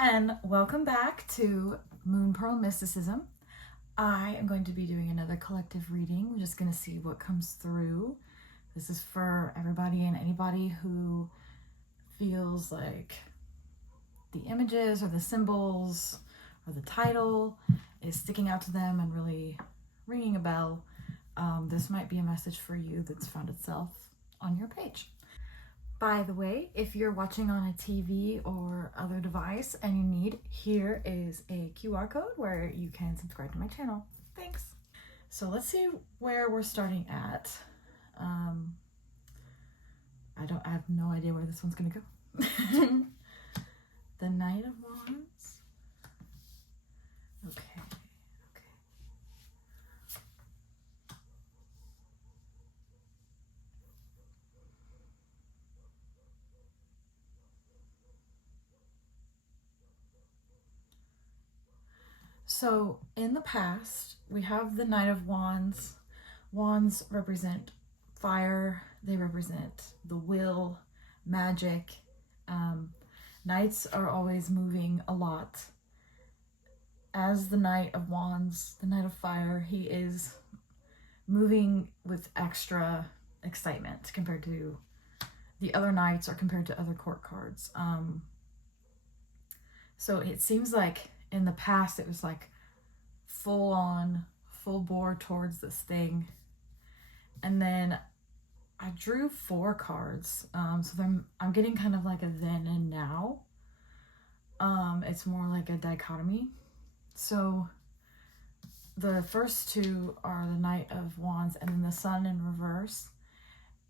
and welcome back to Moon Pearl Mysticism. I am going to be doing another collective reading. We're just going to see what comes through. This is for everybody and anybody who feels like the images or the symbols or the title is sticking out to them and really ringing a bell. This might be a message for you that's found itself on your page. By the way, if you're watching on a TV or other device and you need, here is a QR code where you can subscribe to my channel. Thanks. So let's see where we're starting at. I have no idea where this one's gonna go. The Knight of Wands. Okay. So in the past, we have the Knight of Wands. Wands represent fire. They represent the will, magic. Knights are always moving a lot. As the Knight of Wands, the Knight of Fire, he is moving with extra excitement compared to the other knights or compared to other court cards. So it seems like in the past it was like full on, full bore towards this thing. And then I drew 4 cards. So I'm getting kind of like a then and now. It's more like a dichotomy. So the first 2 are the Knight of Wands and then the Sun in reverse.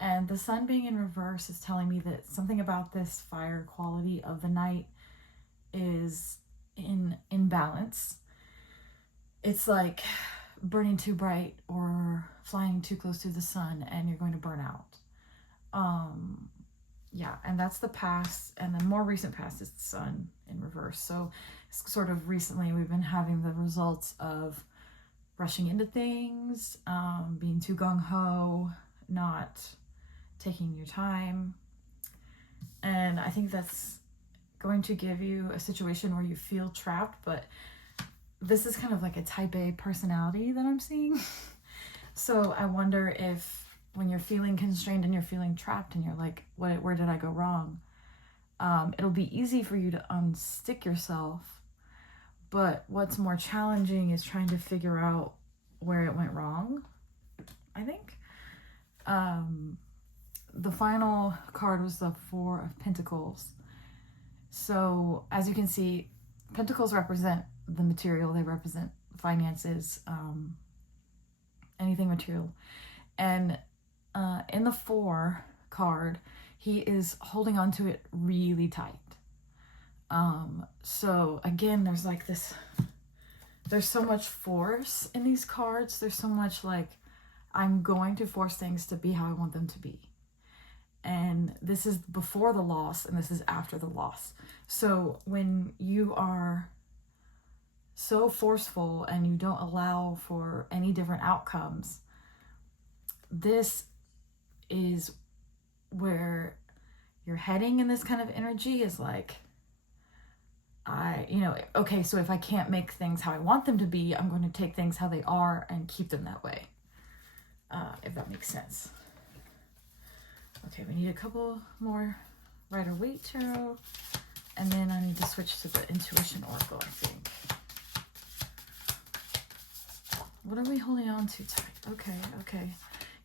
And the Sun being in reverse is telling me that something about this fire quality of the Knight is in balance. It's like burning too bright or flying too close to the sun and you're going to burn out. Yeah, and that's the past, and the more recent past is the Sun in reverse. So sort of recently we've been having the results of rushing into things, being too gung-ho, not taking your time. And I think that's going to give you a situation where you feel trapped, but this is kind of like a type A personality that I'm seeing. So I wonder if when you're feeling constrained and you're feeling trapped and you're like, where did I go wrong? It'll be easy for you to unstick yourself, but what's more challenging is trying to figure out where it went wrong, I think. The final card was the 4 of Pentacles. So as you can see, Pentacles represent the material. They represent finances, anything material. And in the 4 card, he is holding on to it really tight. So again, there's like this, there's so much force in these cards. There's so much like, I'm going to force things to be how I want them to be. And this is before the loss and this is after the loss. So when you are so forceful and you don't allow for any different outcomes, this is where you're heading in this kind of energy is like, okay, so if I can't make things how I want them to be, I'm going to take things how they are and keep them that way. If that makes sense. Okay, we need a couple more Rider-Waite tarot, and then I need to switch to the Intuition Oracle, I think. What are we holding on to tight? Okay.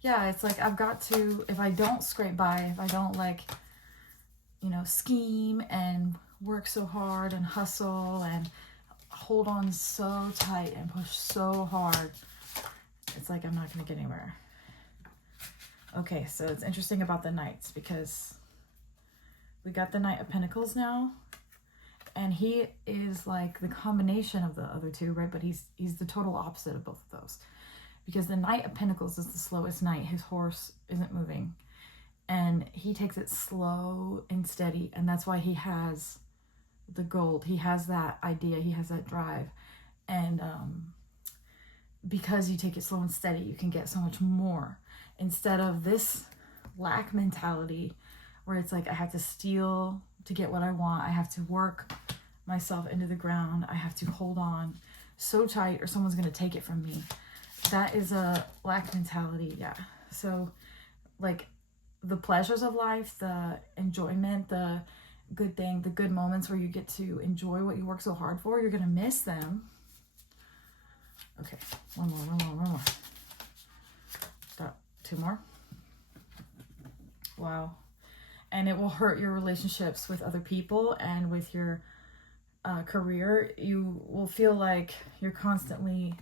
Yeah, it's like I've got to, if I don't scrape by, if I don't scheme and work so hard and hustle and hold on so tight and push so hard, it's like I'm not going to get anywhere. Okay, so it's interesting about the Knights because we got the Knight of Pentacles now, and he is like the combination of the other 2, right? But he's the total opposite of both of those, because the Knight of Pentacles is the slowest knight. His horse isn't moving, and he takes it slow and steady, and that's why he has the gold. He has that idea. He has that drive, and because you take it slow and steady, you can get so much more. Instead of this lack mentality where it's like I have to steal to get what I want, I have to work myself into the ground. I have to hold on so tight or someone's going to take it from me. That is a lack mentality. Yeah. So like the pleasures of life, the enjoyment, the good thing, the good moments where you get to enjoy what you work so hard for, you're going to miss them. Okay. One more. Stop. 2 more. Wow. And it will hurt your relationships with other people and with your career. You will feel like you're constantly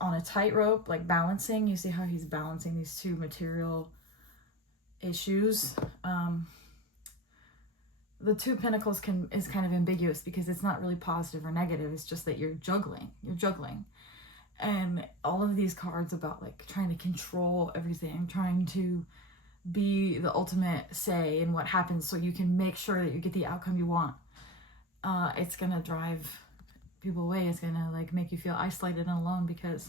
on a tightrope, like balancing. You see how he's balancing these two material issues. The 2 Pentacles is kind of ambiguous because it's not really positive or negative. It's just that you're juggling. And all of these cards about like trying to control everything, trying to be the ultimate say in what happens so you can make sure that you get the outcome you want. It's gonna drive people away. It's gonna like make you feel isolated and alone because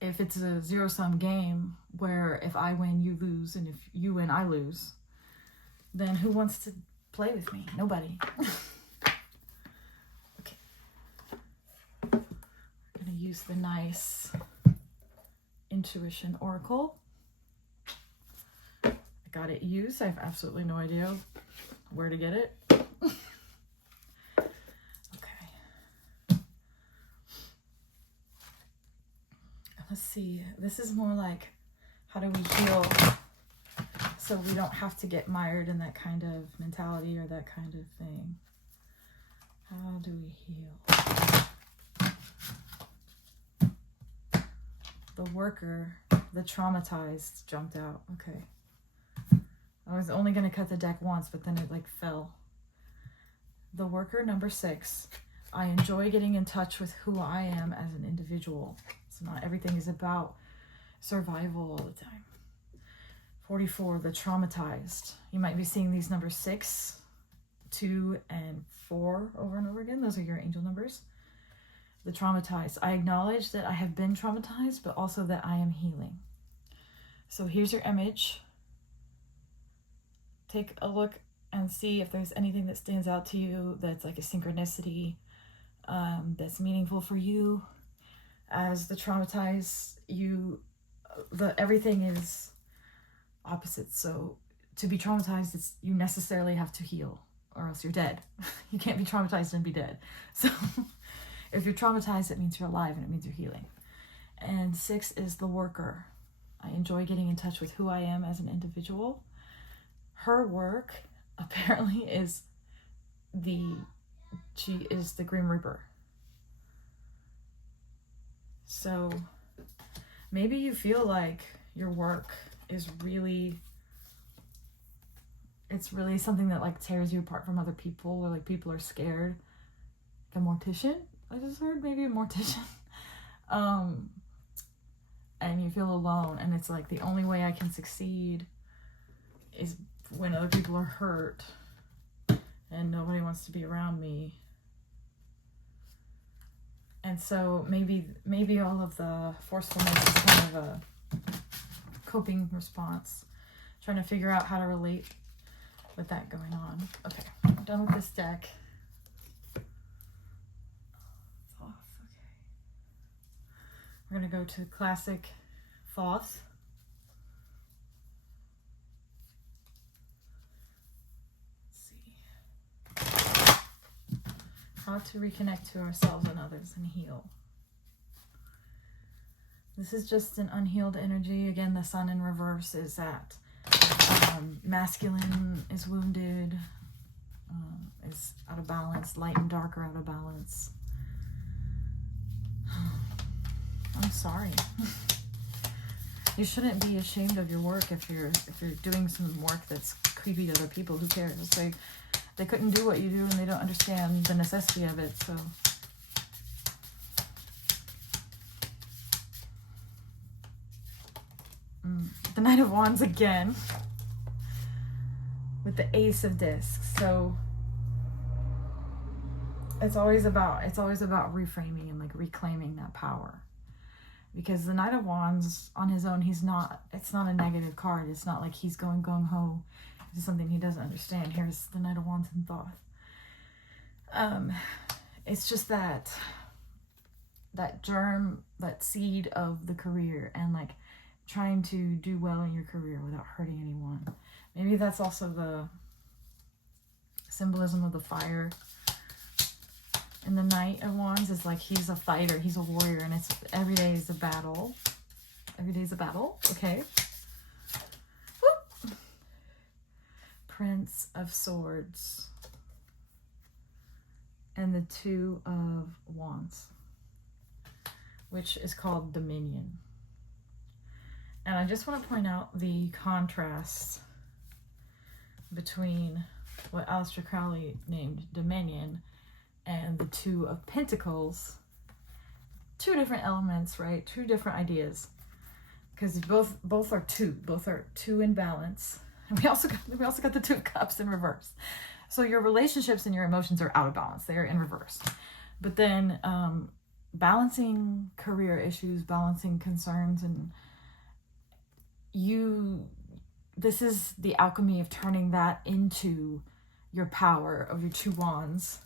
if it's a zero-sum game where if I win, you lose, and if you win, I lose, then who wants to play with me? Nobody. Okay. I'm gonna use the nice Intuition Oracle. I got it used. I have absolutely no idea where to get it. Let's see, this is more like, how do we heal so we don't have to get mired in that kind of mentality or that kind of thing? How do we heal? The Worker, the Traumatized jumped out. Okay. I was only going to cut the deck once, but then it like fell. The Worker, number 6. I enjoy getting in touch with who I am as an individual. So not everything is about survival all the time. 44, the Traumatized. You might be seeing these numbers 6, 2, and 4 over and over again. Those are your angel numbers. The Traumatized. I acknowledge that I have been traumatized, but also that I am healing. So here's your image. Take a look and see if there's anything that stands out to you that's like a synchronicity, that's meaningful for you. As the Traumatized, everything is opposite. So to be traumatized, you necessarily have to heal, or else you're dead. You can't be traumatized and be dead. So if you're traumatized, it means you're alive and it means you're healing. And 6 is the Worker. I enjoy getting in touch with who I am as an individual. Her work apparently she is the Grim Reaper. So maybe you feel like your work is really something that like tears you apart from other people, or like people are scared. Like a mortician, I just heard, maybe a mortician. And you feel alone, and it's like the only way I can succeed is when other people are hurt and nobody wants to be around me. And so maybe all of the forcefulness is kind of a coping response, trying to figure out how to relate with that going on. Okay, I'm done with this deck. It's off. Okay. We're going to go to Classic Thoth. How to reconnect to ourselves and others and heal. This is just an unhealed energy. Again, the Sun in reverse is that masculine is wounded, is out of balance. Light and dark are out of balance. I'm sorry. You shouldn't be ashamed of your work if you're doing some work that's creepy to other people. Who cares? It's like, they couldn't do what you do and they don't understand the necessity of it, so. The Knight of Wands again. With the Ace of Discs. So it's always about reframing and like reclaiming that power. Because the Knight of Wands on his own, it's not a negative card. It's not like he's going gung-ho is something he doesn't understand. Here's the Knight of Wands in Thoth. It's just that germ, that seed of the career, and like trying to do well in your career without hurting anyone. Maybe that's also the symbolism of the fire. And the Knight of Wands is like, he's a fighter, he's a warrior, and it's every day is a battle. Every day is a battle, okay? Whoop. Prince of Swords. And the Two of Wands, which is called Dominion. And I just want to point out the contrast between what Aleister Crowley named Dominion and the Two of Pentacles. Two different elements, right? Two different ideas. Because both are two in balance. And we also got the Two of Cups in reverse. So your relationships and your emotions are out of balance. They are in reverse. But then balancing career issues, balancing concerns, and this is the alchemy of turning that into your power of your two wands.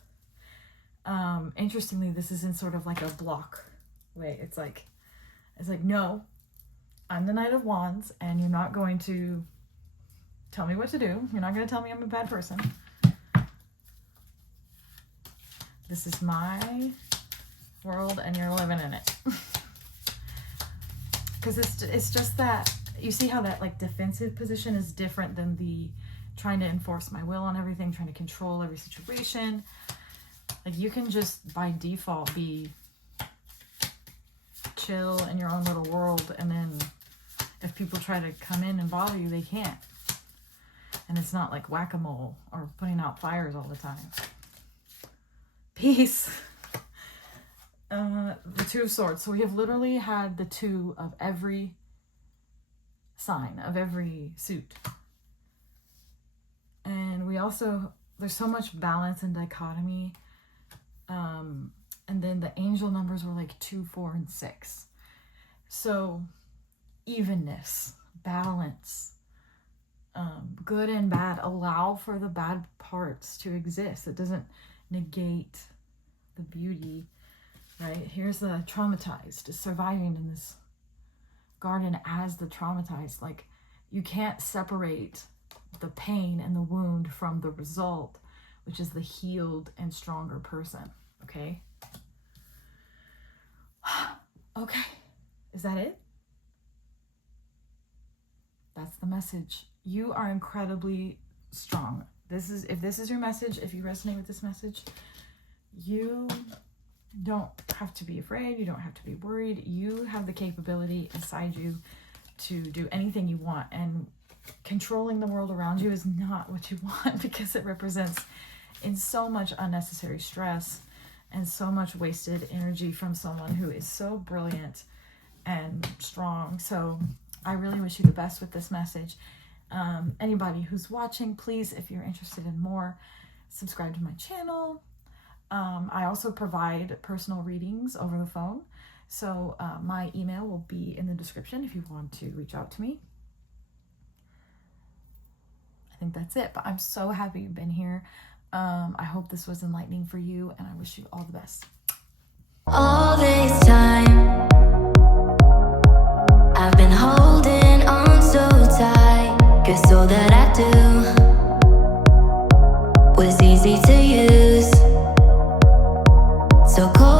Interestingly, this is in sort of like a block way. It's like, no, I'm the Knight of Wands, and you're not going to tell me what to do. You're not going to tell me I'm a bad person. This is my world, and you're living in it. Because it's just that, you see how that like defensive position is different than the trying to enforce my will on everything, trying to control every situation. Like, you can just by default be chill in your own little world, and then if people try to come in and bother you, they can't. And it's not like whack-a-mole or putting out fires all the time. Peace. The Two of Swords. So we have literally had the two of every sign, of every suit. And we also, there's so much balance and dichotomy. And then the angel numbers were like 2, 4, and 6. So evenness, balance, good and bad. Allow for the bad parts to exist. It doesn't negate the beauty, right? Here's the traumatized, surviving in this garden as the traumatized. Like, you can't separate the pain and the wound from the result, which is the healed and stronger person. Okay? Okay. Is that it? That's the message. You are incredibly strong. If this is your message, if you resonate with this message, you don't have to be afraid. You don't have to be worried. You have the capability inside you to do anything you want. And controlling the world around you is not what you want, because it represents in so much unnecessary stress and so much wasted energy from someone who is so brilliant and strong. So I really wish you the best with this message. Anybody who's watching, please, if you're interested in more, subscribe to my channel. I also provide personal readings over the phone. So my email will be in the description if you want to reach out to me. I think that's it, but I'm so happy you've been here. I hope this was enlightening for you, and I wish you all the best. All this time I've been holding on so tight, 'cause all that I do was easy to use. So cold.